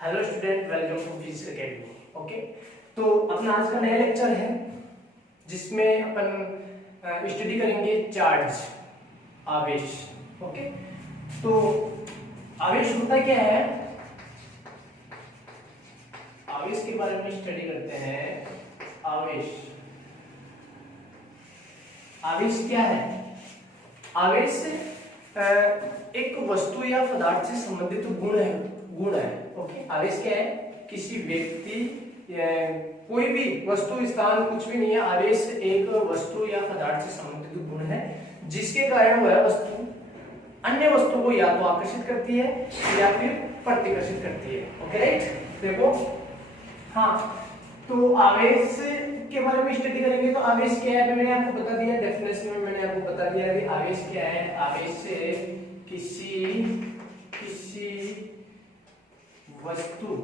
Hello student, welcome to physics academy. Okay, तो अपना आज का नया लेक्चर है जिसमें अपन स्टडी करेंगे चार्ज, आवेश। ओके, तो आवेश होता क्या है, आवेश के बारे में स्टडी करते हैं। आवेश, आवेश क्या है? आवेश एक वस्तु या पदार्थ से संबंधित गुण है। ओके, आवेश क्या है? किसी व्यक्ति, कोई भी वस्तु, स्थान, कुछ भी नहीं है। आवेश एक वस्तु या पदार्थ से संबंधित गुण है जिसके कारण वह वस्तु अन्य वस्तु को या तो आकर्षित करती है या फिर प्रतिकर्षित करती है। ओके राइट, देखो हाँ, तो आवेश के बारे में स्टडी करेंगे। तो आवेश क्या है मैंने आपको बता दिया, डेफिनेशन में मैंने आपको बता दिया कि आवेश क्या है। आवेश से किसी वस्तु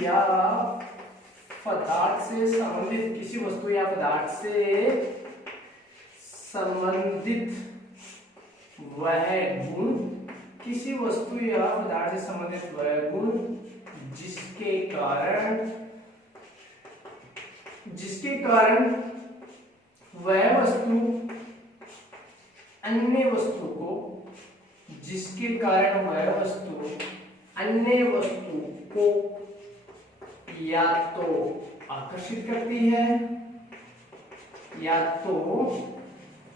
या पदार्थ से संबंधित, किसी वस्तु या पदार्थ से संबंधित वह गुण, किसी वस्तु या पदार्थ से संबंधित वह गुण जिसके कारण वह वस्तु अन्य वस्तु को, जिसके कारण वह वस्तु अन्य वस्तु को या तो आकर्षित करती है या तो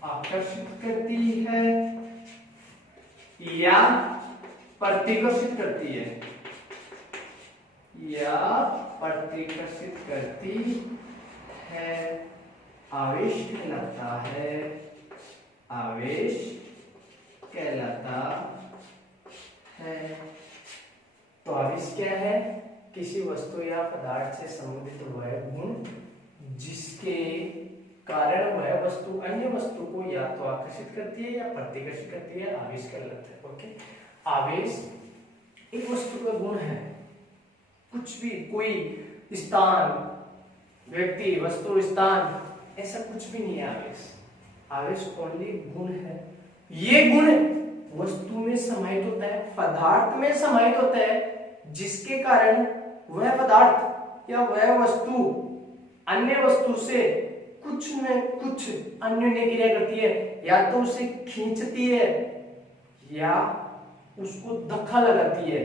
आकर्षित करती है या प्रतिकर्षित करती है या प्रतिकर्षित करती है। आवेश कहलाता है, आवेश कहलाता है। तो आवेश क्या है? किसी वस्तु या पदार्थ से संबंधित वह गुण जिसके कारण वह वस्तु अन्य वस्तु को या तो आकर्षित करती है या प्रतिकर्षित करती है, आवेश कहलाता है। ओके, आवेश एक वस्तु का गुण है। कुछ भी, कोई स्थान, व्यक्ति, वस्तु, स्थान, ऐसा कुछ भी नहीं है आवेश। आवेश ओनली गुण है। ये गुण वस्तु में समाहित होता है, पदार्थ में समाहित होता है, जिसके कारण वह पदार्थ या वह वस्तु अन्य वस्तु से कुछ न कुछ अन्योन्य क्रिया करती है, या तो उसे खींचती है या उसको धक्का लगाती है।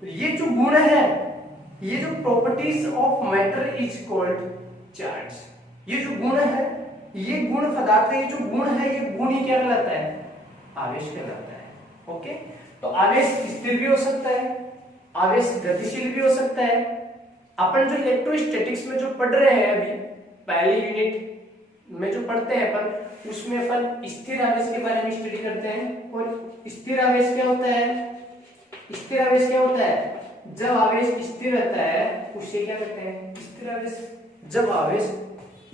तो ये जो गुण है, ये जो properties of matter is called charge. ये जो गुण है, ये गुण पदार्थ है, ये जो गुण है, ये गुण ही क्या कहलाता है? आवेश कहलाता है। ओके, तो आवेश स्थिर भी हो सकता है, आवेश गतिशील भी हो सकता है। अपन जो इलेक्ट्रोस्टैटिक्स में जो पढ़ रहे हैं अभी, पहली यूनिट में जो पढ़ते हैं अपन, उसमें अपन स्थिर आवेश के बारे में स्टडी करते हैं। और स्थिर आवेश क्या होता है? स्थिर आवेश क्या होता है? जब आवेश स्थिर रहता है उसे क्या कहते हैं? स्थिर आवेश। जब आवेश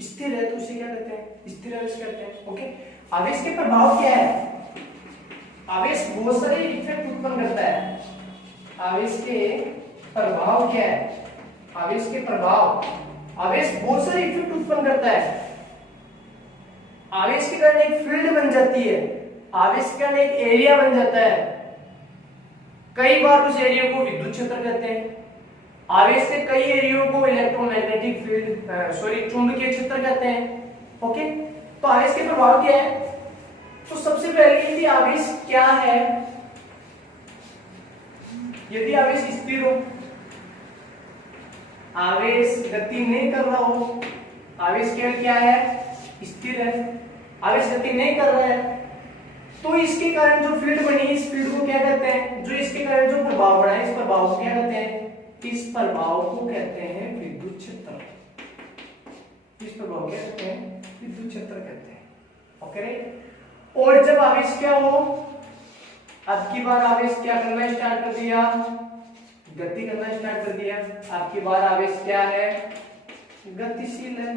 स्थिर है तो उसे क्या कहते हैं? स्थिर आवेश कहते हैं। ओके, आवेश के प्रभाव क्या है? आवेश बहुत सारे इफेक्ट उत्पन्न करता है। आवेश के प्रभाव क्या है? आवेश के प्रभाव, आवेश बहुत सारे इफेक्ट उत्पन्न करता है। आवेश के कारण एक फील्ड बन जाती है, आवेश के कारण एक एरिया बन जाता है। कई बार उस एरिया को विद्युत क्षेत्र कहते हैं। आवेश से कई एरिया को इलेक्ट्रोमैग्नेटिक फील्ड, चुंबकीय क्षेत्र कहते हैं। ओके, तो आवेश के प्रभाव क्या है? तो सबसे पहले यदि आवेश क्या है, यदि आवेश स्थिर हो, आवेश गति नहीं कर रहा हो, आवेश केवल क्या है? स्थिर है, आवेश गति नहीं कर रहा है, तो इसके कारण जो फील्ड बनी, इस फील्ड को क्या कहते हैं? जो इसके कारण जो प्रभाव बना है, इस प्रभाव को क्या कहते हैं? इस प्रभाव को कहते हैं विद्युत क्षेत्र। इस प्रभाव को क्या कहते हैं? विद्युत क्षेत्र कहते हैं। Okay right. और जब आवेश क्या हो, अब की बार आवेश क्या करना स्टार्ट कर दिया? गति करना स्टार्ट कर दिया। अब की बार आवेश क्या है? गतिशील है।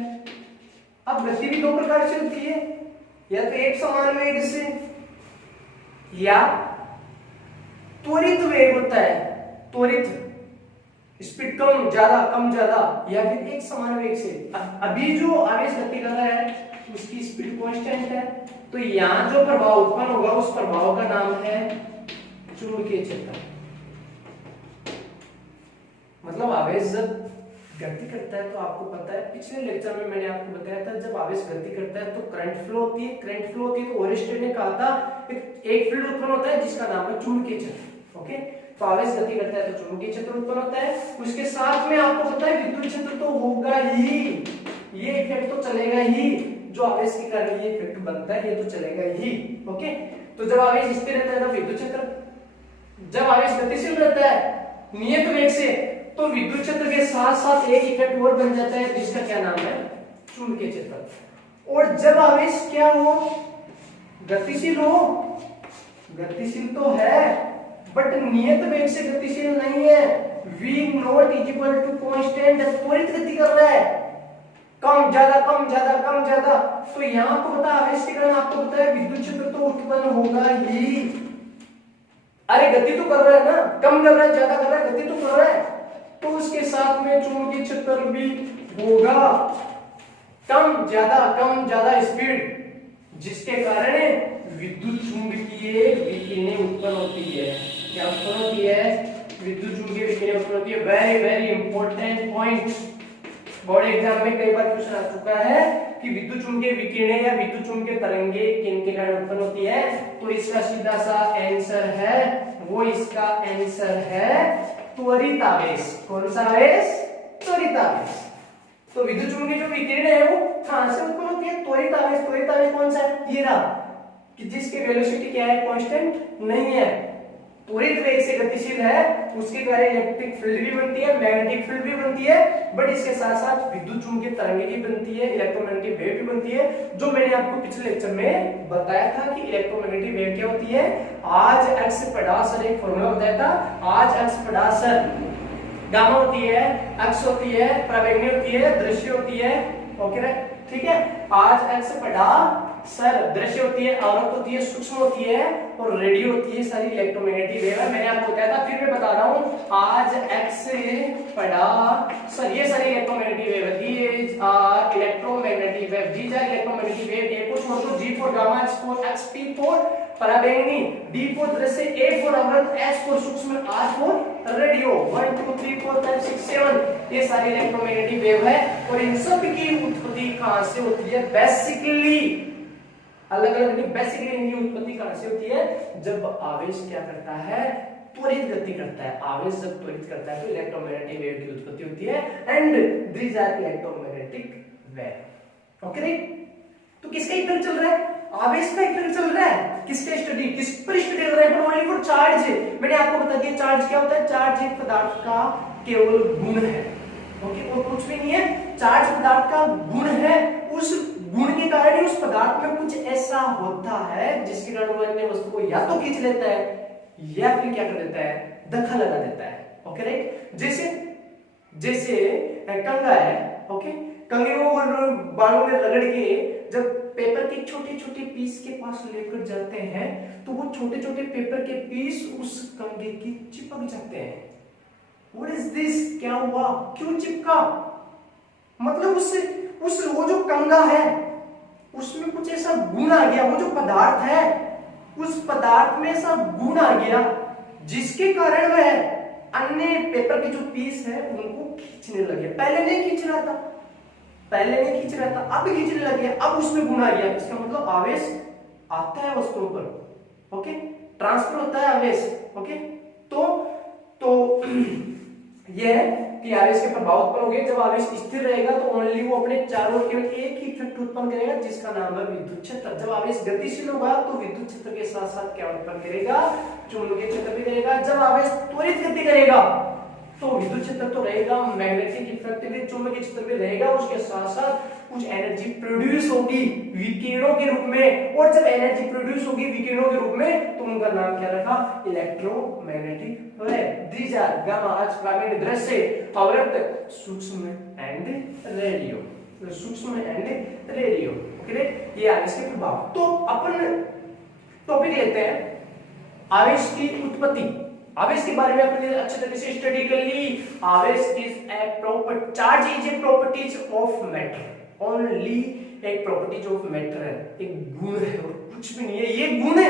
अब गति भी दो प्रकार से होती है, या तो एक समान वेग से या त्वरित वेग होता है, त्वरित स्पीड, कम ज्यादा, कम ज्यादा, या फिर एक समान वेग से। अभी जो आवेश गति कर रहा है उसकी स्पीड कांस्टेंट है, तो यहां जो प्रभाव उत्पन्न होगा उस प्रभाव का नाम है चुंबकीय क्षेत्र। मतलब आवेश जब गति करता है तो आपको पता है, पिछले लेक्चर में मैंने आपको बताया था, जब आवेश गति करता है तो करंट फ्लो होती है। करंट फ्लो होती है तो ओरिस्टेड ने कहा था एक फील्ड उत्पन्न होता है जिसका नाम है चुंबकीय क्षेत्र। ओके, तो आवेश गति करता है तो चुंबकीय क्षेत्र उत्पन्न होता है। उसके साथ में आपको पता है विद्युत क्षेत्र तो होगा ही, ये इफेक्ट तो चलेगा ही, जो आवेश के कारण ये इफेक्ट बनता है ये तो चलेगा ही। ओके, तो जब आवेश स्थिर रहता है तो विद्युत क्षेत्र, जब आवेश गतिशील रहता है नियत वेग से तो विद्युत क्षेत्र के साथ साथ एक इफेक्ट और बन जाता है जिसका क्या नाम है, चुंबकीय क्षेत्र। और जब आवेश क्या हो, गतिशील हो, गतिशील तो है बट नियत वेग से गतिशील नहीं है, v naught is equal to constant, त्वरित गति कर रहा है, कम ज्यादा कम ज्यादा कम ज्यादा। तो यहां आपको पता है आवेश के कारण आपको पता है विद्युत क्षेत्र तो उत्पन्न होगा ही। अरे गति तो कर रहा है ना, कम कर रहा है ज्यादा कर रहा है, गति तो कर रहा है, तो उसके साथ में चुंबकीय क्षेत्र भी होगा, कम ज्यादा स्पीड, जिसके कारण विद्युत चुंबकीय विकिरणें उत्पन्न होती है। क्या उत्पन्न होती है, विद्युत चुंबकीय विकिरणें उत्पन्न होती है। Very very important point, board exam में कई बार क्वेश्चन आ चुका है कि विद्युत चुंबकीय विकिरणें या विद्युत चुंबकीय तरंगे किनके कारण उत्पन्न होती है, तो इसका सीधा सा आंसर है, वो इसका आंसर है त्वरित आवेश। कौन सा आवेश, त्वरित आवेश। तो विद्युत चुंबकीय जो विकिरण है वो कहां से उत्पन्न होती है, त्वरित आवेश। त्वरित आवेश कौन सा है, ये रहा, कि जिसकी वेलोसिटी क्या है, कांस्टेंट नहीं है, त्वरित वेग से गतिशील है, उसके कारण इलेक्ट्रिक फील्ड भी बनती है, मैग्नेटिक फील्ड भी बनती है, बट इसके साथ साथ विद्युत चुंबकीय तरंगे भी बनती है, इलेक्ट्रोमैग्नेटिक वेव भी बनती है, जो मैंने आपको पिछले लेक्चर में बताया था कि इलेक्ट्रोमैग्नेटिक वेव क्या होती है। आज एक्स पढ़ा सर एक फॉर्मूला बताया था, आज एक्स पढ़ा सर गामा होती है, एक्स होती है, पराबैंगनी होती है, दृश्य होती है। ओके ठीक है, आज एक्स पढ़ा सर दृश्य होती है, आवृत्त होती है, सूक्ष्म होती है और रेडियो होती है, सारी इलेक्ट्रोमैग्नेटिक वेव है। मैंने आपको बताया था, फिर मैं बता रहा हूं, आज एक्स पढ़ा सर ये सारी इलेक्ट्रोमैग्नेटिक वेव है, these are electromagnetic wave, these are electromagnetic wave. A को छोड़ दो, G for gamma, X for X, P for पराबैंगनी, डी फॉर दृश्य, ए फॉर आवृत्त, एस फॉर सूक्ष्म, आर फॉर रेडियो। 1 2 3 4 5 6 7 ये सारी इलेक्ट्रोमैग्नेटिक वेव है। और इन सब की उत्पत्ति कहां से होती है, बेसिकली अलग अलग नहीं, बेसिकली इनकी उत्पत्ति कहां से होती है, जब आवेश क्या करता है, त्वरित गति करता है। आवेश जब त्वरित करता है तो इलेक्ट्रोमैग्नेटिक वेव की उत्पत्ति होती है, and these are electromagnetic wave. Okay right, तो किसका इफेक्ट चल रहा है, आवेश का इफेक्ट चल रहा है, किसके स्टडी, किस पर स्टडी कर रहे हैं, ओनली फॉर चार्ज। मैंने आपको बता दिया चार्ज क्या होता है, चार्ज एक पदार्थ का केवल गुण है। ओके, और कुछ भी नहीं है, चार्ज पदार्थ का गुण है, उस गुण के कारण उस पदार्थ में कुछ ऐसा होता है जिसके कारण वो अन्य वस्तु को या तो खींच लेता है या फिर क्या कर देता है, धक्का लगा देता है। ओके राइट, जैसे कंगा है, ओके, कंगे को बालों में रगड़ के जब पेपर के छोटे छोटे पीस के पास लेकर जाते हैं तो वो छोटे छोटे पेपर के पीस उस कंगे की चिपक जाते हैं। व्हाट इज दिस, क्या हुआ, क्यों चिपका, मतलब उस वो जो कंगा है उसमें कुछ ऐसा गुण आ गया, वो जो पदार्थ है उस पदार्थ में ऐसा गुण आ गया जिसके कारण वह अन्य पेपर के जो पीस है उनको खींचने लगे। पहले नहीं खींच रहा था, अब खींचने लगे, अब उसमें गुण आ गया। इसका मतलब आवेश आता है वस्तुओं पर, ओके, ट्रांसफर होता है आवेश। ओके, तो यह कि आवेश के प्रभाव उत्पन्न होंगे। जब आवेश स्थिर रहेगा तो ओनली वो अपने चारों ओर केवल एक ही इफेक्ट उत्पन्न करेगा जिसका नाम है विद्युत क्षेत्र। जब आवेश गतिशील होगा तो विद्युत क्षेत्र के साथ साथ क्या उत्पन्न करेगा, चुंबकीय क्षेत्र भी करेगा। जब आवेश त्वरित गति करेगा तो विद्युत क्षेत्र तो रहेगा, मैग्नेटिक इफेक्ट भी, चुंबकीय क्षेत्र भी रहेगा, उसके साथ साथ कुछ एनर्जी प्रोड्यूस होगी विकिरणों के रूप में। और जब एनर्जी प्रोड्यूस होगी विकिरणों के रूप में तो उनका नाम क्या रखा, electromagnetic wave. These are gamma, X, पराबैंगनी, दृश्य, आवृत्त, सूक्ष्म एंड रेडियो, सूक्ष्म एंड रेडियो। ओके, ये आवेश के प्रभाव। तो अपन टॉपिक लेते हैं आवेश की उत्पत्ति। आवेश के बारे में आपने अच्छे तरीके से स्टडी कर ली। आवेश is a property, charge is a properties of matter, only एक प्रॉपर्टीज ऑफ मैटर है, एक गुण है और कुछ भी नहीं है। ये गुण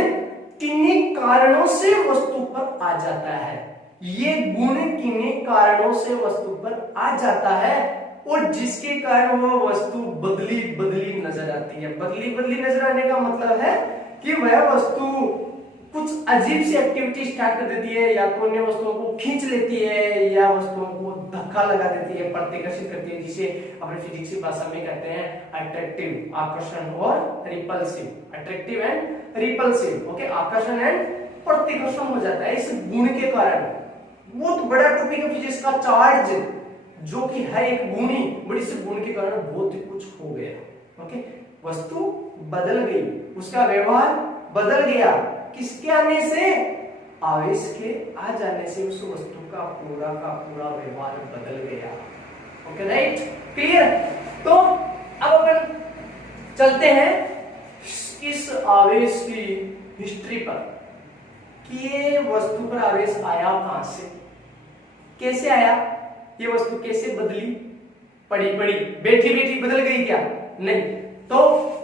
किन्हीं कारणों से वस्तु पर आ जाता है। ये गुण किन्हीं कारणों से वस्तु पर आ जाता है और जिसके कारण वह वस्तु बदली बदली नजर आती है। बदली बदली नजर आने का मतलब है कि वह वस्तु कुछ अजीब सी एक्टिविटी स्टार्ट कर देती है, या तो अन्य वस्तुओं को खींच लेती है या वस्तुओं को धक्का लगा देती है, प्रतिकर्षित करती है, जिसे अपने फिजिक्स की भाषा में कहते हैं अट्रैक्टिव, आकर्षण, और repulsive, attractive and repulsive. Okay, आकर्षण एंड प्रतिकर्षण हो जाता है इस गुण के कारण। बहुत बड़ा टॉपिक है फिजिक्स का, चार्ज, जो कि है एक गुण ही, बट इस गुण के कारण बहुत कुछ हो गया। ओके, वस्तु बदल गई, उसका व्यवहार बदल गया, किसके आने से? आवेश के आ जाने से उस वस्तु का पूरा व्यवहार बदल गया। Okay, right, clear? तो अब अपन चलते हैं इस आवेश की हिस्ट्री पर कि ये वस्तु पर आवेश आया कहां से, कैसे आया, ये वस्तु कैसे बदली, पड़ी बैठी बैठी बदल गई क्या? नहीं। तो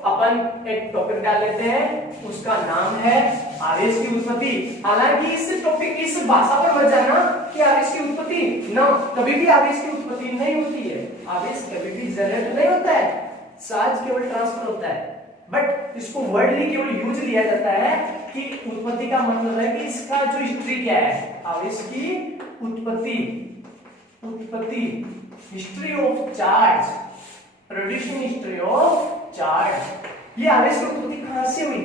अपन एक टॉपिक डाल लेते हैं, उसका नाम है आवेश की उत्पत्ति। हालांकि इस टॉपिक, इस भाषा पर मत जाना कि आवेश की उत्पत्ति ना, कभी भी आवेश की उत्पत्ति नहीं होती है। आवेश कभी भी जनरेट नहीं होता है, चार्ज केवल ट्रांसफर होता है। बट इसको वर्डली केवल यूज लिया जाता है कि उत्पत्ति का मतलब है कि इसका जो हिस्ट्री क्या है, आवेश की उत्पत्ति, history of charge, producing history of charge. ये आवेश की उत्पत्ति कहां से हुई,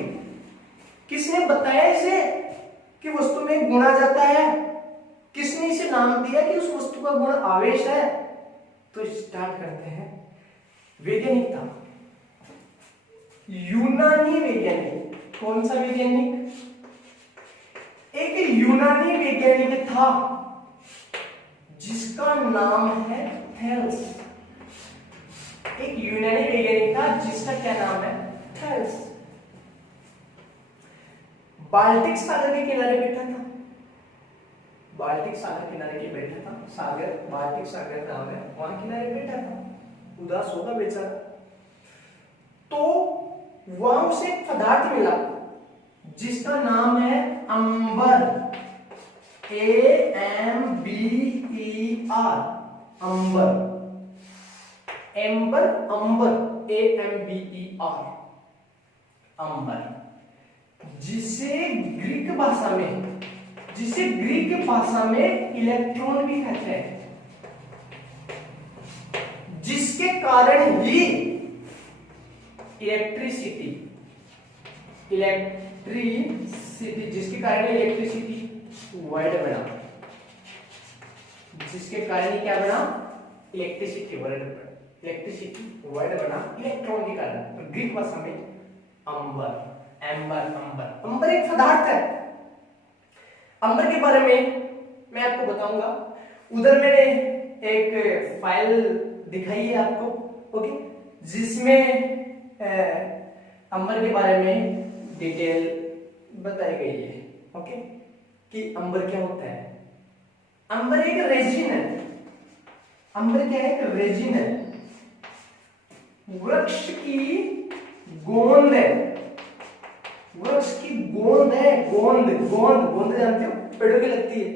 किसने बताया इसे कि वस्तु में गुण आ जाता है, किसने इसे नाम दिया कि उस वस्तु का गुण आवेश है? तो स्टार्ट करते हैं। वैज्ञानिक था, यूनानी वैज्ञानिक। कौन सा वैज्ञानिक? एक यूनानी वैज्ञानिक था जिसका नाम है थेल्स। एक यूनानी वैज्ञानिक था जिसका क्या नाम है? थेल्स। बाल्टिक सागर के किनारे बैठा था, बाल्टिक सागर किनारे के बैठा था, सागर बाल्टिक सागर नाम है, वहां किनारे बैठा था, उदास होगा बेचारा। तो वहां उसे एक पदार्थ मिला जिसका नाम है अंबर, AMBER, अंबर, एम्बर, अंबर, AMBER, अंबर, जिसे ग्रीक भाषा में इलेक्ट्रॉन भी कहते हैं, जिसके कारण ही इलेक्ट्रिसिटी, जिसके कारण इलेक्ट्रिसिटी वर्ड बना, जिसके कारण क्या बना? इलेक्ट्रिसिटी वर्ड बना इलेक्ट्रॉन के कारण। तो ग्रीक भाषा में अंबर, अंबर एक पदार्थ है। अंबर के बारे में मैं आपको बताऊंगा। उधर मैंने एक फाइल दिखाई है आपको, ओके, जिसमें अंबर के बारे में डिटेल बताई गई है, ओके, कि अंबर क्या होता है। अंबर एक रेजिन है। अंबर क्या है? एक रेजिन है, वृक्ष की गोंद है, वृक्ष की गोंद है, गोंद जानते हो, पेड़ों की लगती है,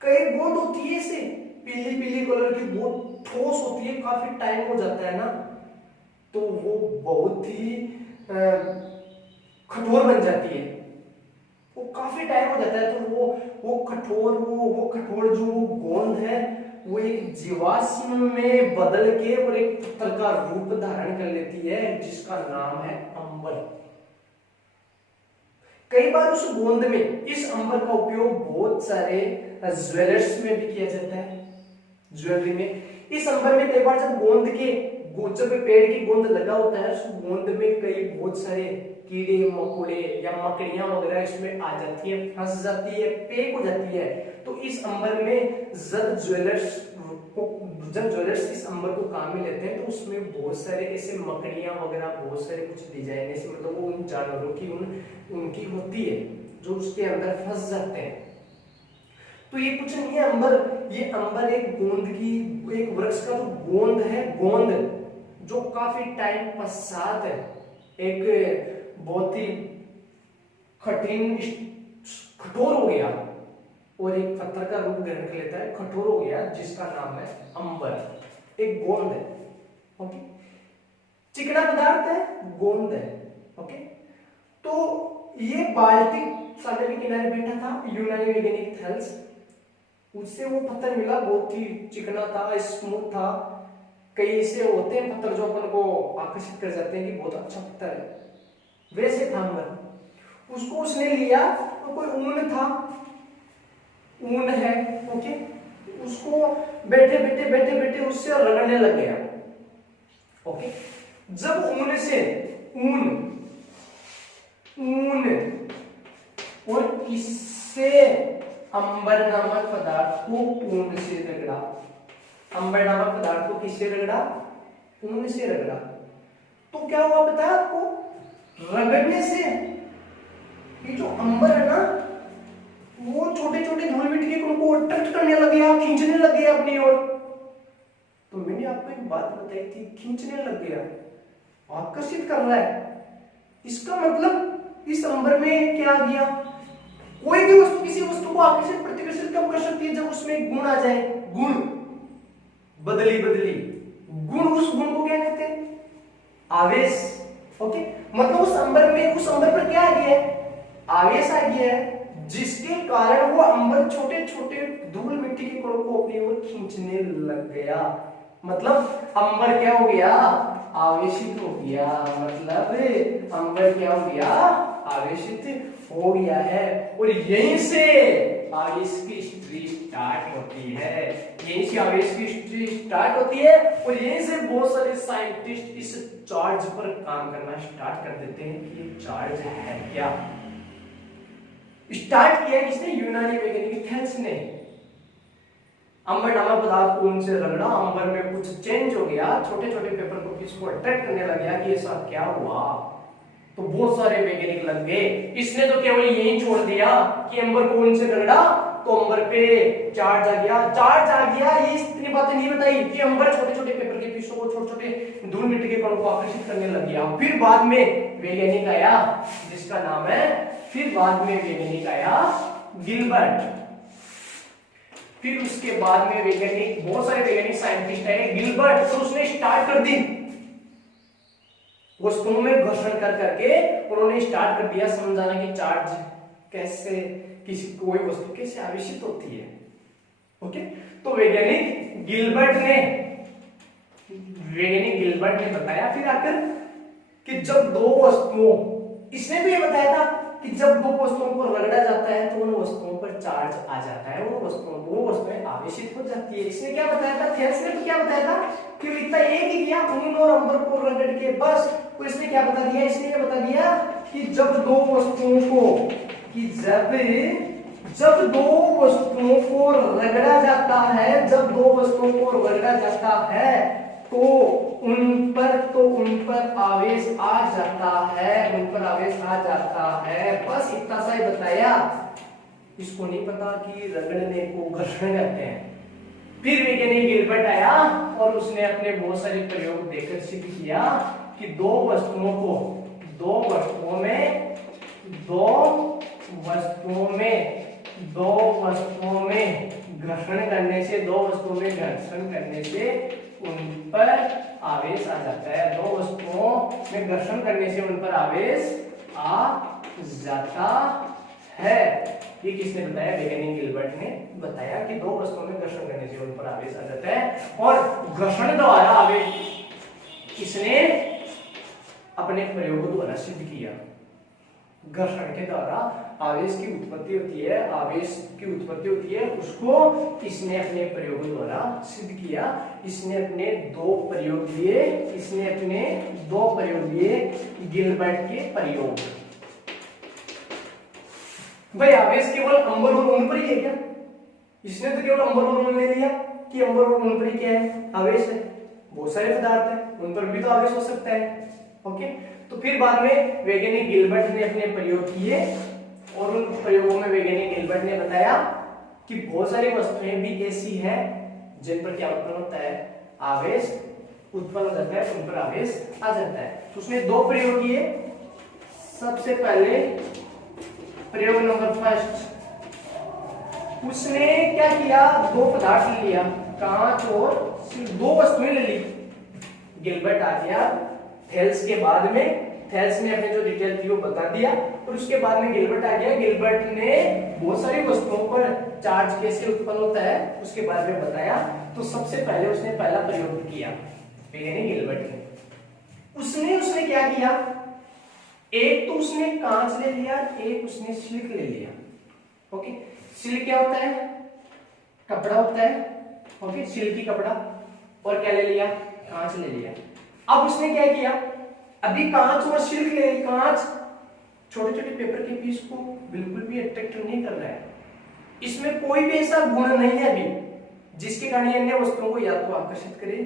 कई गोंद होती है ऐसे पीली कलर की, बहुत ठोस होती है, काफी टाइम हो जाता है ना, तो वो बहुत ही कठोर बन जाती है, वो काफी टाइम हो जाता है, तो वो कठोर जो गोंद है वो एक जीवाश्म में बदल के और एक पत्थर का रूप धारण कर लेती है, जिसका नाम है अंबर। कई बार उस गोंद में, इस अंबर का उपयोग बहुत सारे ज्वेलर्स में भी किया जाता है, ज्वेलरी में। इस अंबर में कई बार जब पेड़ की गोंद लगा होता है, उस गोंद में कई बहुत सारे कीड़े मकोड़े या मकड़ियां वगैरह इसमें आ जाती है, फंस जाती है, पैक हो जाती है। तो इस अंबर में जब ज्वेलर्स इस अंबर को काम में लेते हैं, तो उसमें बहुत सारे ऐसे मकड़ियां वगैरह, बहुत सारे कुछ डिजाइन ऐसे, मतलब वो उन जानवरों की उनकी होती है जो उसके अंदर फंस जाते हैं। तो ये कुछ नहीं है अंबर, ये अंबर एक गोंद की, एक वृक्ष का जो गोंद है, गोंद जो काफी टाइम पश्चात एक बहुत ही कठोर हो गया, और एक पत्थर का रूप ग्रहण कर लेता है, कठोर हो गया, जिसका नाम है अंबर। एक गोंद है, ओके, चिकना पदार्थ है, गोंद है, ओके। तो ये बाल्टिक सागर के किनारे बैठा था यूनानी वैज्ञानिक थेल्स, उससे वो पत्थर मिला, बहुत ही चिकना था, स्मूथ था। कई ऐसे होते हैं पत्थर जो अपन को आकर्षित कर जाते हैं कि बहुत अच्छा पत्थर है, वैसे था अंबर। उसको उसने लिया, तो कोई ऊन था, ऊन है, ओके, उसको बैठे बैठे बैठे बैठे उससे रगड़ने लग गया, ओके। जब ऊन से ऊन और इससे अंबर नामक पदार्थ को ऊन से रगड़ा, अंबर नामक पदार्थ को किससे रगड़ा, ऊन से रगड़ा, तो क्या हुआ पता है आपको, रगड़ने से ये जो अंबर है ना, वो छोटे छोटे धूल मिट्टी के कणों को अट्रैक्ट करने लग गया, खींचने लग गया अपनी ओर। तो मैंने आपको एक बात बताई थी, खींचने लग गया, आकर्षित कर रहा है। इसका मतलब इस अंबर में क्या आ गया, कोई भी वस्तु किसी वस्तु को आकर्षित प्रतिकर्षित कब कर सकती है, जब उसमें गुण आ जाए, गुण, बदली बदली गुण, उस गुण को क्या कहते हैं, आवेश, ओके। मतलब उस अंबर पर क्या आ गया है, आवेश आ गया है, जिसके कारण वो अंबर छोटे छोटे धूल मिट्टी के कणों को अपनी ओर खींचने लग गया। मतलब अंबर क्या हो गया, आवेशित हो गया, मतलब अंबर क्या हो गया, आवेशित हो गया है। और यहीं से आवेश की हिस्ट्री स्टार्ट होती है, यहीं से आवेश की हिस्ट्री स्टार्ट होती है, और यहीं से बहुत सारे साइंटिस्ट इस चार्ज पर काम करना स्टार्ट कर देते हैं कि ये चार्ज है क्या। स्टार्ट किया किसने, यूनानी वैज्ञानिक थेल्स ने। अंबर नामक पदार्थ को उनसे रगड़ा, अंबर में कुछ चेंज हो गया, छोटे छोटे पेपर को किसको अट्रैक्ट करने लग गया कि ऐसा क्या हुआ। तो बहुत सारे वैज्ञानिक लग गए। इसने तो केवल यही छोड़ दिया कि अंबर को उनसे रगड़ा तो अंबर पे चार्ज आ गया, चार्ज आ गया, ये इतनी बातें नहीं बताई कि अंबर छोटे छोटे पेपर के पीसों को, छोटे छोटे धूल मिट्टी के कणों को आकर्षित करने लग गया। फिर बाद में वैज्ञानिक आया जिसका नाम है, फिर बाद में वैज्ञानिक आया गिलबर्ट। फिर उसके बाद में वैज्ञानिक, बहुत सारे वैज्ञानिक साइंटिस्ट आए, गिलबर्ट, तो उसने स्टार्ट कर दी वस्तुओं में घर्षण कर करके, उन्होंने स्टार्ट कर दिया समझाना कि चार्ज कैसे, किसी कोई वस्तु कैसे आवेशित होती है, ओके। तो वैज्ञानिक गिलबर्ट ने बताया फिर आकर कि जब दो वस्तुओं, इसने भी ये बताया था कि जब दो वस्तुओं को रगड़ा जाता है तो उन वस्तुओं पर चार्ज आ जाता है, वो वस्तुएं आवेशित हो जाती है। इसने क्या बताया था, थेल्स ने क्या बताया था कि इतना एक ही किया, ऊन और अंबर को रगड़ के बस। तो इसने क्या बता दिया, इसने ये बता दिया कि जब दो वस्तुओं को, कि जब दो वस्तुओं को रगड़ा जाता है, जब दो वस्तुओं को रगड़ा जाता है तो उन पर आवेश आ जाता है, उन पर आवेश आ जाता है। बस इतना सा ही बताया, इसको नहीं पता कि रगड़ने को घर्षण कहते हैं। फिर वैज्ञानिक गिलबर्ट आया और उसने अपने बहुत सारे प्रयोग देकर सिद्ध किया कि दो वस्तुओं में घर्षण करने से उन पर आवेश आ जाता है, दो वस्तुओं में घर्षण करने से उन पर आवेश आ जाता है। ये किसने बताया, वैज्ञानिक गिलबर्ट ने बताया कि दो वस्तुओं में घर्षण करने से उन पर आवेश आ जाता है। और घर्षण द्वारा आवेश इसने अपने प्रयोगों द्वारा सिद्ध किया। घर्षण के द्वारा आवेश की उत्पत्ति होती है, उसको इसने अपने प्रयोगों द्वारा सिद्ध किया। इसने अपने दो प्रयोग दिए, गिलबर्ट के प्रयोग। भाई आवेश केवल अंबर और ऊन पर ही है क्या? इसने तो केवल अंबर और ऊन ले लिया कि अंबर और ऊन पर ही क्या है, आवेश है। बहुत सारे पदार्थ है, उन पर भी तो आवेश हो सकता है, ओके। तो फिर बाद में वैज्ञानिक गिलबर्ट ने अपने प्रयोग किए और उन प्रयोगों में वैज्ञानिक गिलबर्ट ने बताया कि बहुत सारी वस्तुएं भी ऐसी हैं जिन पर क्या उत्पन्न होता है, आवेश उत्पन्न हो जाता है, उन पर आवेश आ जाता है। तो उसने दो प्रयोग किए। सबसे पहले प्रयोग नंबर फर्स्ट, उसने क्या किया, दो पदार्थ ले लिया, कांच और सिर्फ दो वस्तुएं ले ली। गिलबर्ट आ गया थेल्स के बाद में, थेल्स ने अपने जो डिटेल थी वो बता दिया, और उसके बाद में गिलबर्ट आ गया। गिलबर्ट ने बहुत सारी वस्तुओं पर चार्ज कैसे उत्पन्न होता है उसके बारे में बताया। तो सबसे पहले उसने पहला प्रयोग किया गिलबर्ट ने। उसने क्या किया, एक तो उसने कांच ले लिया, एक उसने सिल्क ले लिया। ओके, सिल्क क्या होता है, कपड़ा होता है। ओके, सिल्की कपड़ा, और क्या ले लिया, कांच ले लिया। अब उसने क्या किया, अभी कांच और सिल्क ले, कांच छोटे छोटे पेपर के पीस को बिल्कुल भी अट्रैक्ट नहीं कर रहा है, इसमें कोई भी ऐसा गुण नहीं है अभी जिसके कारण ये अन्य वस्तुओं को या तो आकर्षित करे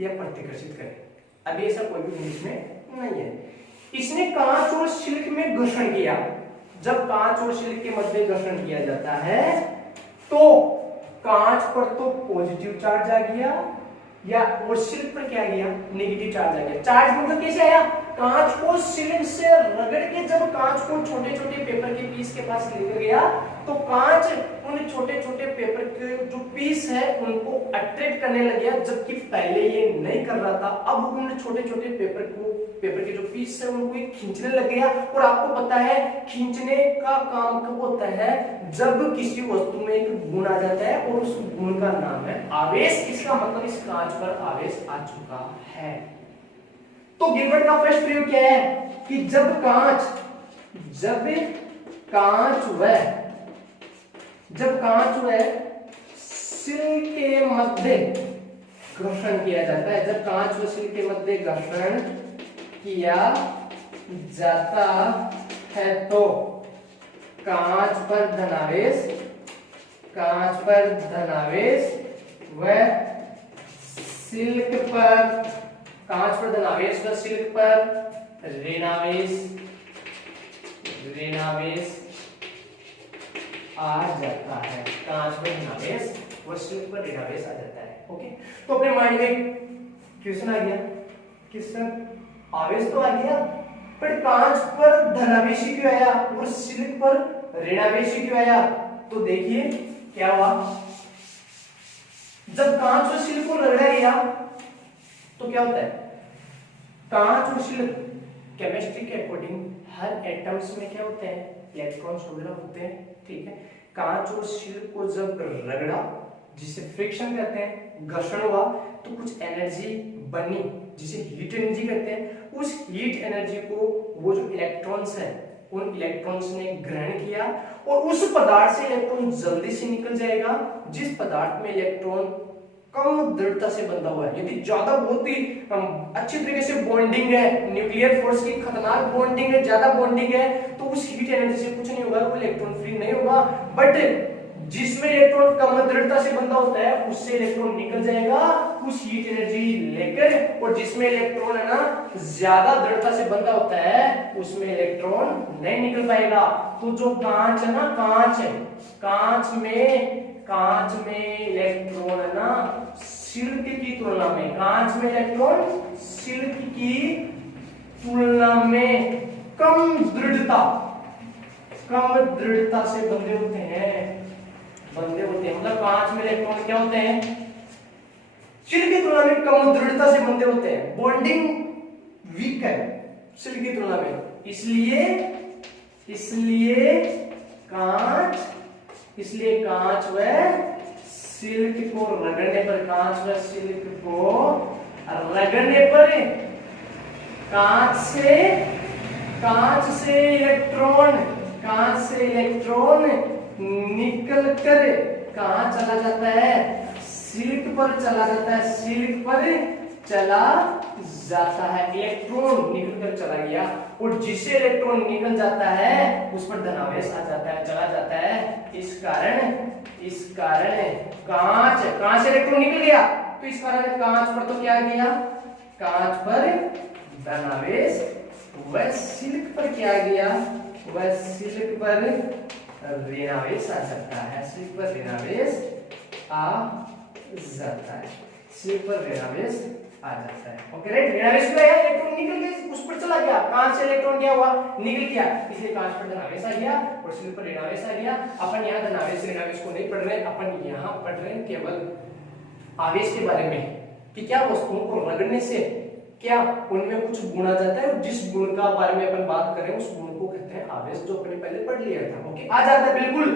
या प्रतिकर्षित करे। अभी ऐसा कोई भी गुण इसमें नहीं है। इसने कांच और सिल्क में घर्षण किया। जब कांच और सिल्क के मध्य घर्षण किया जाता है तो कांच पर तो पॉजिटिव चार्ज आ गया, या और सिल्क पर क्या गया, नेगेटिव चार्ज आ गया। चार्ज मतलब कैसे आया, कांच को सिल्क से रगड़ के जब कांच को छोटे छोटे पेपर के पीस के पास लेकर गया तो कांच उन छोटे छोटे पेपर के जो पीस है उनको अट्रैक्ट करने लग गया, जबकि पहले ये नहीं कर रहा था। अब उन छोटे छोटे पेपर के जो पीस है उनको ये खींचने लग गया। और आपको पता है खींचने का काम कब होता है, जब किसी वस्तु में एक गुण आ जाता है और उस गुण का नाम है आवेश। इसका मतलब इस कांच पर आवेश आ चुका है। तो गिलबर्ट का फर्स्ट प्रयोग क्या है कि जब कांच व सिल्क के मध्य घर्षण किया जाता है, जब कांच व सिल्क के मध्य घर्षण किया जाता है तो कांच पर धनावेश व सिल्क पर, कांच पर धनावेश व सिल्क पर ऋणावेश आ जाता है। कांच पर धनावेश व सिल्क पर ऋणावेश आ जाता है। ओके, तो अपने माइंड में क्वेश्चन आ गया कि सर आवेश तो आ गया पर कांच पर धनावेश क्यों आया और सिल्क पर ऋणावेश क्यों आया। तो देखिए क्या हुआ, जब कांच और सिल्क को रगड़ा गया तो क्या होता है, कांच और सिल्क केमिस्ट्री के अकॉर्डिंग हर एटम्स में क्या होते हैं, इलेक्ट्रॉन्स वगैरह होते हैं। ठीक है, कांच और सिल्क को जब रगड़ा, जिसे फ्रिक्शन कहते हैं, घर्षण हुआ, तो कुछ एनर्जी बनी जिसे हीट एनर्जी कहते हैं। उस हीट एनर्जी को वो जो इलेक्ट्रॉन्स है उन इलेक्ट्रॉन्स ने ग्रहण किया और उस पदार्थ से इलेक्ट्रॉन जल्दी से निकल जाएगा जिस पदार्थ में इलेक्ट्रॉन कम दृढ़ता से बंधा हुआ है। यदि ज्यादा बहुत ही अच्छी तरीके से बॉन्डिंग है, न्यूक्लियर फोर्स की खतरनाक बॉन्डिंग है, ज्यादा बॉन्डिंग है, तो उस हीट एनर्जी से कुछ नहीं होगा, वो इलेक्ट्रॉन फ्री नहीं होगा। बट जिसमें इलेक्ट्रॉन कम दृढ़ता से बंधा होता है उससे इलेक्ट्रॉन निकल जाएगा उस हीट एनर्जी लेकर, और जिसमें इलेक्ट्रॉन है ना ज्यादा दृढ़ता से बंधा होता है उसमें इलेक्ट्रॉन नहीं निकल पाएगा। तो जो कांच है ना, कांच में इलेक्ट्रॉन है ना सिल्क की तुलना में, कांच में इलेक्ट्रॉन सिल्क की तुलना में कम दृढ़ता से बंधे होते हैं। मतलब कांच में इलेक्ट्रॉन क्या होते हैं, सिल्क की तुलना में कम दृढ़ता से बंधे होते हैं। बॉन्डिंग वीक है सिल्क की तुलना में, इसलिए कांच व सिल्क को रगड़ने पर, कांच से इलेक्ट्रॉन निकल कर कहां चला जाता है, सिल्क पर चला जाता है। इलेक्ट्रॉन निकल कर चला गया और जिससे इलेक्ट्रॉन निकल जाता है उस पर धनावेश आ जाता है, चला जाता है। इस कारण कांच से इलेक्ट्रॉन निकल गया तो इस कारण कांच पर तो क्या गया, कांच पर धनावेश, वह सिल्क पर क्या गया, वह सिल्क पर ऋणावेश आ जाता है। सिल्क पर ऋणावेश आ जाता है। आ जाता है। ओके राइट, ऋणावेश में इलेक्ट्रॉन निकल गया, उस पर चला गया, कांच से इलेक्ट्रॉन क्या हुआ, निकल गया, इसलिए कांच पर धनावेश आ गया और सिर पर ऋणावेश आ गया। अपन यहाँ धनावेश ऋणावेश को नहीं पढ़ रहे, अपन यहाँ पढ़ रहे हैं केवल आवेश के बारे में कि क्या वस्तुओं को रगड़ने से क्या उनमें कुछ गुण आ जाता है, और जिस गुण का बारे में अपन बात कर रहे हैं उस गुण को कहते हैं आवेश, जो अपने पहले पढ़ लिया था। ओके, आ जाता है बिल्कुल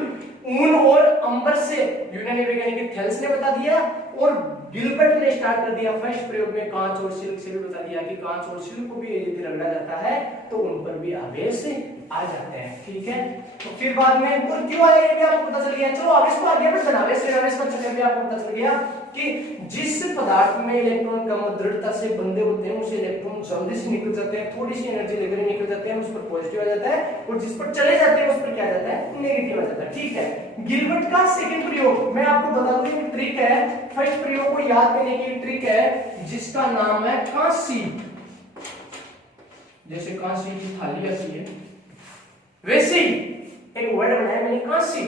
ऊन और अंबर से, यूनानी वैज्ञानिक थेल्स ने बता दिया और गिलबर्ट ने स्टार्ट कर दिया फर्स्ट प्रयोग में कांच और सिल्क से भी बता दिया कि कांच और सिल्क को भी यदि रगड़ा जाता है तो उन पर भी आवेश आ जाते हैं। ठीक है, तो फिर बाद में और क्यों आया ये भी आपको पता चल गया। चलो आवेश को आगे बढ़ आवेश का चक्कर भी आपको पता चल गया कि जिस पदार्थ में इलेक्ट्रॉन कम दृढ़ता से बंधे होते हैं उसे इलेक्ट्रॉन जल्दी से निकल जाते हैं, थोड़ी सी एनर्जी लेकर निकल जाते हैं, उस पर पॉजिटिव आ जाता है, और जिस पर चले जाते हैं उस पर क्या आ जाता है, नेगेटिव आ जाता है। ठीक है, गिलबर्ट का सेकंड प्रयोग मैं आपको बता दूं, एक ट्रिक है, फर्स्ट प्रयोग को याद करने की ट्रिक है जिसका नाम है कांसी। जैसे कांसी की थाली आती है वैसे ही एक वर्ड बनाया मैंने कांसी,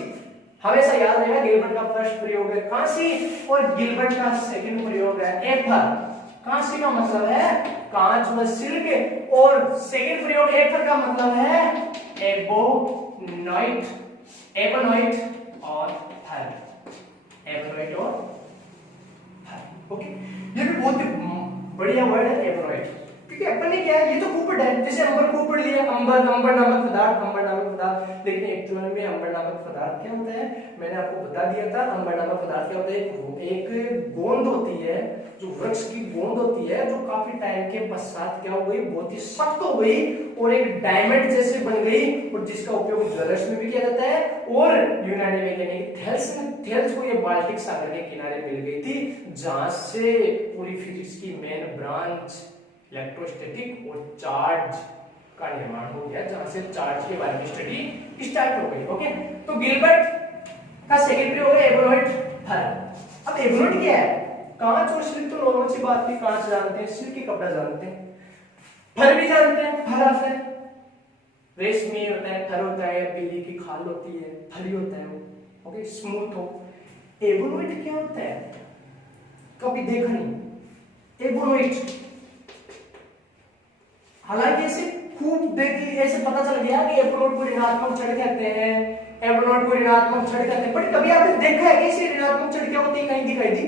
हमेशा याद रहेगा। गिलबर्ट का फर्स्ट प्रयोग है कांसी और गिलबर्ट का सेकंड प्रयोग है एफर। कांसी का मतलब है कांच व सिल्क और सेकंड प्रयोग एफर का मतलब है एबोनोइट, एबोनोइट और थर, एबोनोइट और थर। ओके, ये भी बहुत बढ़िया वर्ड है एबोनोइट, क्योंकि अपन ने क्या है, ये तो कूपड़ है, जैसे अंबर कूपड़ लिया, अंबर नामक पदार्थ, लेकिन एक्चुअल में अंबर नामक पदार्थ क्या होता है, मैंने आपको बता दिया था। अंबर नामक पदार्थ क्या होता है, एक गोंद होती है, जो वृक्ष की गोंद होती है, जो काफी टाइम के पश्चात क्या हो गई, बहुत ही सख्त हो गई और एक डायमंड जैसे बन गई, और जिसका उपयोग ज्वेलर्स में भी किया जाता है। और यूनानी वैज्ञानिक थेल्स को ये बाल्टिक सागर के किनारे मिल गई थी, जहां से पूरी फिजिक्स की मेन ब्रांच इलेक्ट्रोस्टैटिक और चार्ज का निर्माण हो गया, जहां से चार्ज के बारे में स्टडी स्टार्ट हो गई। ओके, तो गिलबर्ट का सेकंड प्रयोग है एबोनोइट थर। अब एबोनोइट क्या है, कांच और सिल्क तो नॉर्मल सी बात है, कांच जानते हैं, सिल्क की कपड़ा जानते हैं, फर भी जानते हैं, फर आता है, रेशमी होता है, फर होता है, बिल्ली की खाल होती है, फरी होता है वो, ओके, स्मूथ हो। एबोनोइट क्या होता है, कभी देखा नहीं एबोनोइट, हालांकि ऐसे खूब देखी, ऐसे पता चल गया कि एबोनोइट को ऋणात्मक छड़ कहते हैं, एबोनोइट को ऋणात्मक छड़ कहते हैं, बट कभी आपने देखा है कि इसे ऋणात्मक छड़ क्या होती है, कहीं दिखाई दी?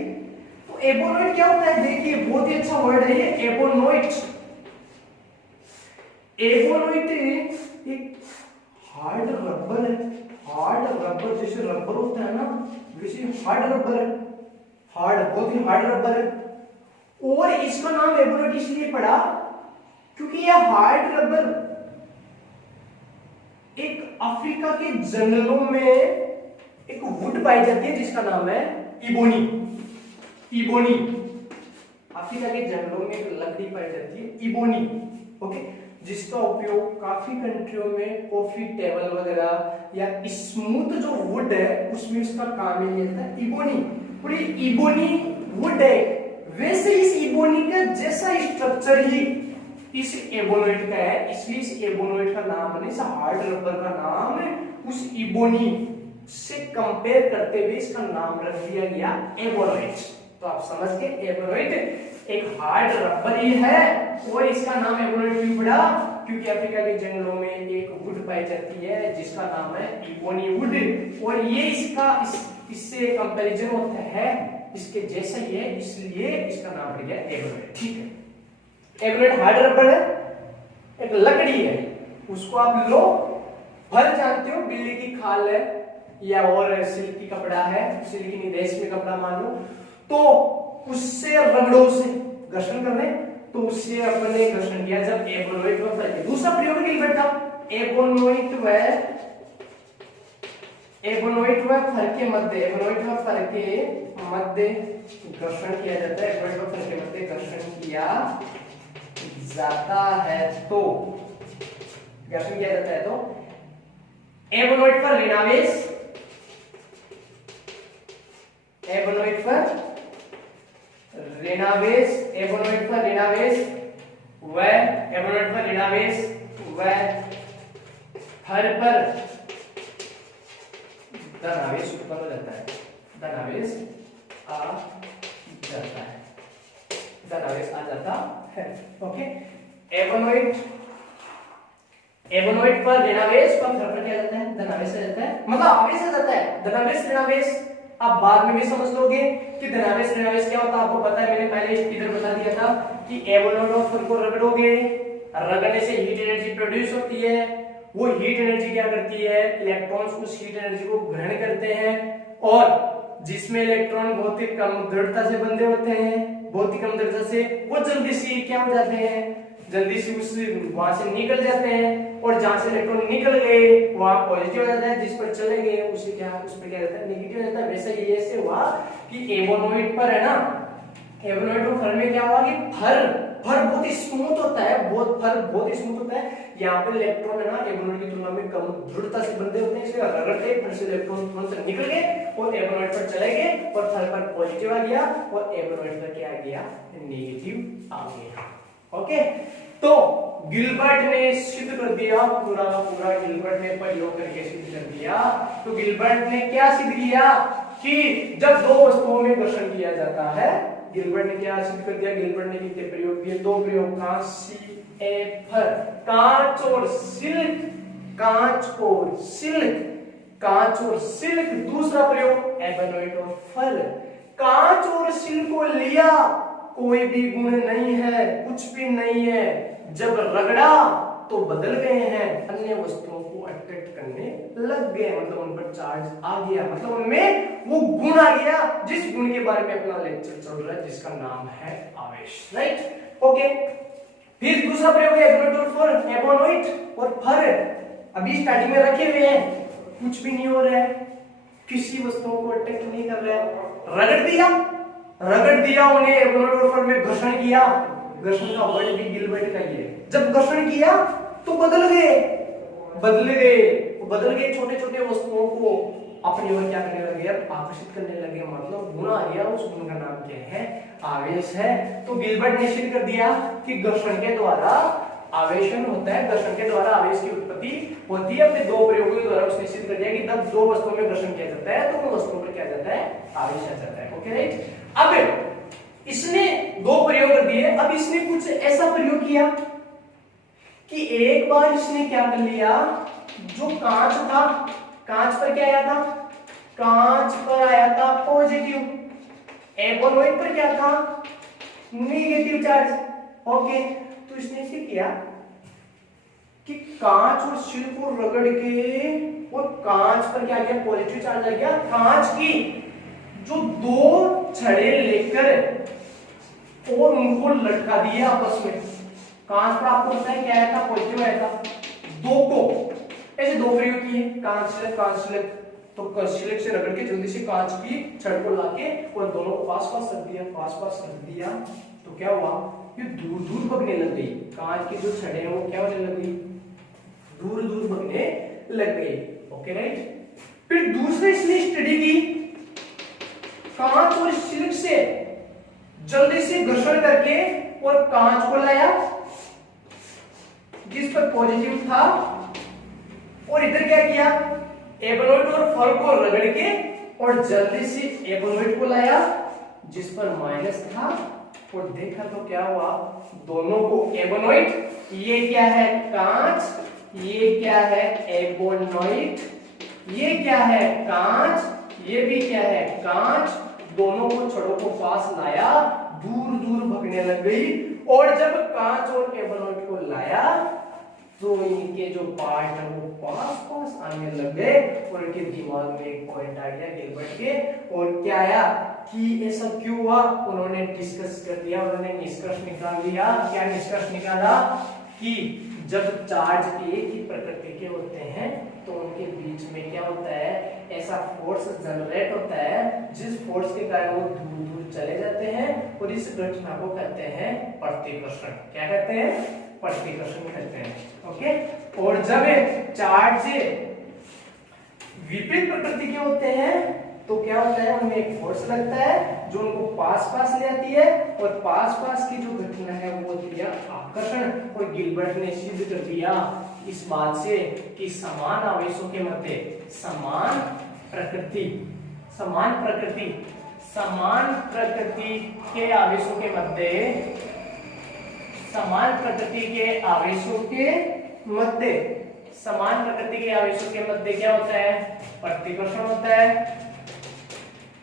तो एबोनोइट क्या होता है, देखिए बहुत ही अच्छा वर्ड है ये एबोनोइट। एबोनोइट एक हार्ड रबर है, हार्ड रबर, जैसे रबर होता है ना वैसे हार्ड रबर है, हार्ड, बहुत ही हार्ड रबर है। और इसका नाम एबोनोइट इसलिए पड़ा क्योंकि यह हार्ड रबर एक अफ्रीका के जंगलों में एक वुड पाई जाती है जिसका नाम है इबोनी। इबोनी, अफ्रीका के जंगलों में एक लकड़ी पाई जाती है इबोनी, ओके, जिसका उपयोग काफी कंट्रियों में कॉफी टेबल वगैरह या स्मूथ जो वुड है उसमें इसका काम लिया जाता है इबोनी। और ये इबोनी वुड है, वैसे इस इबोनी का जैसा स्ट्रक्चर ही इस एबोनोइट का है, इसलिए इस एबोनोइट का नाम है, इस हार्ड रबर का नाम उस इबोनी से कंपेयर करते हुए इसका नाम रख दिया गया एबोनोइट। तो आप समझ गए, एबोनोइट एक हार्ड रबर ही है और इसका नाम एबोनोइट भी पड़ा क्योंकि अफ्रीका के जंगलों में एक वुड पाई जाती है जिसका नाम है इबोनी वुड, और ये इससे कंपैरिजन होता है, इसके जैसा ही है, इसलिए इसका नाम पड़ गया एबोनोइट। ठीक है, एबोनोइट हार्ड रबर है, एक लकड़ी है, उसको आप लो, फर जानते हो, बिल्ली की खाल है या और सिल्क की कपड़ा है, सिल्क की रेशमी कपड़ा मान लो, तो उससे रगड़ो, उसे घर्षण करने, तो उससे अपने घर्षण किया जब एबोनोइट व फर के। दूसरा प्रयोग है गिलबर्ट का, एबोनोइट व फर के मध्य, एबोनोइट व फर के मध्य घर्षण किया जाता है, एबोनोइट व फर के मध्य घर्षण किया जाता है तो घर्षण किया जाता है तो एबोनोइट पर ऋणावेश, एबोनोइट पर ऋणावेश, एबोनोइट पर ऋणावेश व एबोनोइट पर ऋणावेश व फर पर धनावेश उत्पन्न हो जाता है, धनावेश आ जाता है, धनावेश धनावेश आ जाता है। ओके, एबोनोइट पर ऋणावेश पर क्या जाता है, धनावेश आ जाता है, मतलब आवेश आ जाता है, धनावेश ऋणावेश। आप बाद में भी समझ लोगे कि धनावेश ऋणावेश क्या होता है, आपको पता है, मैंने पहले इधर बता दिया था कि एबोनोइट और फल को रगड़ोगे, रगड़ने से हीट एनर्जी प्रोड्यूस होती है, वो हीट एनर्जी क्या करती है, इलेक्ट्रॉन्स उस हीट एनर्जी को ग्रहण करते हैं, और जिसमें इलेक्ट्रॉन बहुत ही कम दृढ़ता से बंधे होते हैं, बहुत ही कम दृढ़ता से, वो जल्दी से क्या हो जाते हैं, जल्दी से उस वहां से निकल जाते हैं, और जहां से इलेक्ट्रॉन निकल गए वहां पॉजिटिव हो जाता है, जिस पर चले गए उसे क्या, उस पर क्या रहता है, नेगेटिव हो जाता है। वैसे ही ऐसे हुआ कि एबोनोइट पर है ना, एबोनोइट और फर में क्या हुआ कि फर बहुत ही स्मूथ होता है, फर बहुत ही स्मूथ होता है, यहाँ पे इलेक्ट्रॉन है ना एबोनोइट की तुलना में कम दृढ़ता से बंधे होते हैं, इसलिए रगड़ते फर से इलेक्ट्रॉन तुरंत निकल गए और एबोनोइट पर चले गए, और फर पर पॉजिटिव आ गया और एबोनोइट पर क्या आ गया, नेगेटिव आ गया। ओके, तो गिलबर्ट ने सिद्ध कर दिया, पूरा पूरा गिलबर्ट ने प्रयोग करके सिद्ध कर दिया। तो गिलबर्ट ने क्या सिद्ध किया कि जब दो वस्तुओं में घर्षण किया जाता है, गिलबर्ट ने क्या सिद्ध कर दिया, गिलबर्ट ने कितने प्रयोग किए, दो प्रयोग, CFR, कांच और सिल्क, कांच और सिल्क, कांच और सिल्क। दूसरा प्रयोग एबोनोइट और फर, कांच और सिल्क को लिया, कोई भी गुण नहीं है, कुछ भी नहीं है, जब रगड़ा तो बदल गए हैं, अन्य वस्तुओं को अट्रैक्ट करने लग गए, मतलब उन पर चार्ज आ गया, मतलब उनमें वो गुण आ गया, जिस गुण के बारे में अपना लेक्चर चल रहा है, जिसका नाम है आवेश। Right, okay. फिर दूसरा प्रयोग है एबोनोइट और फर। अभी स्टार्टिंग में रखे हुए हैं, कुछ भी नहीं हो रहा है, किसी वस्तुओं को अट्रैक्ट नहीं कर रहा है, रगड़ दिया उन्हें, एबोनोइट और फर में घर्षण किया, घर्षण का वर्ड भी गिलबर्ट का ही है, जब घर्षण किया तो बदल गए छोटे छोटे वस्तुओं को अपनी ओर क्या करने लगे, आकर्षित करने लगे, मतलब गुण आ गया, उस गुण का नाम क्या है, आवेश है। तो गिलबर्ट ने सिद्ध कर दिया कि घर्षण के द्वारा आवेशन होता है, घर्षण के द्वारा आवेश की उत्पत्ति होती है। अपने दो प्रयोगों के द्वारा उसने सिद्ध कर दिया कि जब दो वस्तुओं में घर्षण किया जाता है तो उन वस्तुओं पर क्या जाता है, आवेश आ जाता है। Okay, right. अब इसने दो प्रयोग कर दिए, अब इसने कुछ ऐसा प्रयोग किया कि एक बार इसने क्या कर लिया, जो कांच था, कांच पर क्या आया था, कांच पर आया था पॉजिटिव, एबोनोइट पर क्या था, नेगेटिव चार्ज। ओके, तो इसने क्या किया कि कांच और सिल्क को रगड़ के और कांच पर क्या गया, पॉजिटिव चार्ज आ गया, कांच की जो दो छड़े लेकर और उनको लटका दिया आपस में। कांच पर आपको पता है क्या आया था, पॉजिटिव आया था, दो को ऐसे दो प्रयोग किए, कांच सिल्क, तो सिल्क से रगड़ के जल्दी से कांच की छड़ को लाके और दोनों को पास पास रख दिया, तो क्या हुआ, ये दूर दूर भगने लग गई, कांच की जो छड़े हैं वो क्या होने लग गई, दूर दूर भगने लग गई। Okay, right. फिर दूसरे इसने स्टडी की, कांच और सिल्क से जल्दी से घर्षण करके और कांच को लाया जिस पर पॉजिटिव था, और इधर क्या किया, एबोनोइट और फर को रगड़ के और जल्दी से एबोनोइट को लाया जिस पर माइनस था, और देखा तो क्या हुआ, दोनों को एबोनोइट, ये क्या है कांच, ये क्या है एबोनोइट, ये क्या है कांच, ये भी क्या है कांच, दोनों को छड़ों को पास लाया, दूर दूर भगने लग गई, और जब कांच और एबोनोइट को लाया तो इनके जो पार्ट है वो पास पास आने लग गए, और इनके दिमाग में एक पॉइंट आ गया गिलबर्ट के, और क्या आया कि ऐसा क्यों हुआ, उन्होंने डिस्कस कर दिया, उन्होंने निष्कर्ष निकाल दिया। क्या निष्कर्ष निकाला कि जब चार्ज एक ही प्रकृति के होते हैं तो उनके बीच में क्या होता है, ऐसा फोर्स जनरेट होता है जिस फोर्स के कारण वो दूर दूर चले जाते हैं, और इस घटना को कहते हैं प्रतिकर्षण। क्या कहते हैं, प्रतिकर्षण कहते हैं। ओके, और जब चार्ज विपरीत प्रकृति के होते हैं तो क्या होता है, उनमें एक फोर्स लगता है जो उनको पास पास ले आती है, और पास पास की जो घटना है वो होती है आकर्षण। और गिलबर्ट ने सिद्ध कर दिया इस बात से कि समान आवेशों के मध्य समान प्रकृति समान प्रकृति के आवेशों के मध्य, समान प्रकृति के आवेशों के मध्य, समान प्रकृति के आवेशों के मध्य क्या होता है? प्रतिकर्षण होता है,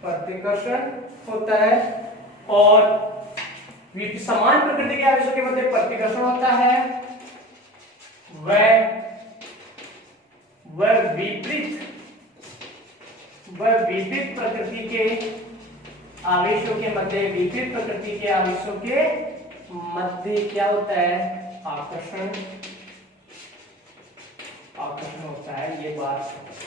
प्रतिकर्षण होता है। और समान प्रकृति के आवेशों के मध्य प्रतिकर्षण होता है, वह विपरीत प्रकृति के आवेशों के मध्य, विपरीत प्रकृति के आवेशों के मध्य क्या होता है? आकर्षण, आकर्षण होता है। ये बात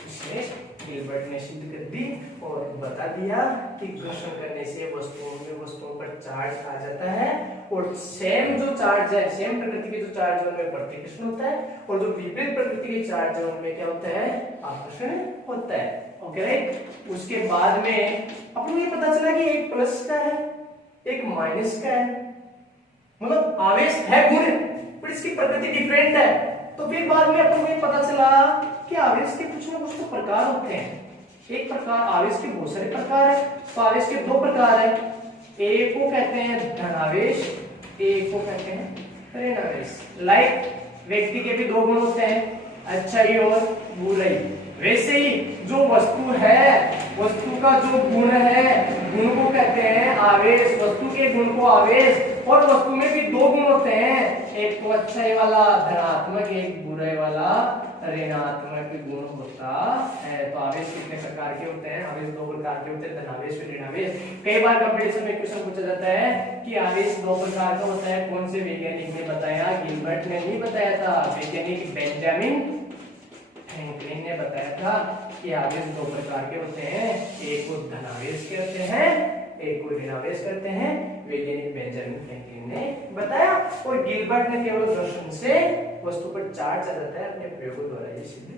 इसने गिलबर्ट ने सिद्ध कर दी और बता दिया कि घर्षण करने से वस्तुओं पर चार्ज आ जाता है, और सेम जो चार्ज है, सेम प्रकृति के जो चार्ज है उनमें प्रतिकर्षण होता है, और जो विपरीत प्रकृति के चार्ज है उनमें क्या होता है? आकर्षण होता है। Okay right. उसके बाद में अपन को ये पता चला कि एक प्लस का है, एक माइनस का है, मतलब आवेश है गुण पर इसकी प्रकृति डिफरेंट है। तो फिर बाद में अपन को ये पता चला कि आवेश के कुछ ना कुछ तो प्रकार होते हैं। एक प्रकार, आवेश के बहुत सारे प्रकार है, तो आवेश के दो प्रकार है। एक को कहते हैं धनावेश, एक को कहते हैं ऋण आवेश। लाइक व्यक्ति के भी दो गुण होते हैं, अच्छाई और बुराई। वैसे ही जो वस्तु है, वस्तु का जो गुण है, गुण को कहते हैं आवेश, वस्तु के गुण को आवेश। और वस्तु में भी दो गुण होते हैं, एक तो अच्छाई वाला धनात्मक, एक बुराई वाला ऋणात्मक गुण होता है। तो आवेश कितने प्रकार के होते हैं? आवेश दो प्रकार के होते हैं, धनावेश और ऋणावेश। कई बार कंपटीशन में क्वेश्चन पूछा जाता है कि आवेश दो प्रकार का होता है, कौन से वैज्ञानिक ने बताया? गिलबर्ट ने नहीं बताया था, वैज्ञानिक बेंजामिन फ्रैंकलिन ने बताया था कि आवेश दो प्रकार के होते हैं, एक को धनावेश कहते हैं, एक को ऋणावेश करते हैं। वैज्ञानिक बेंजामिन फ्रैंकलिन ने बताया, और गिलबर्ट ने केवल घर्षण से वस्तु पर चार्ज आ जाता है अपने प्रयोगों द्वारा ये सिद्ध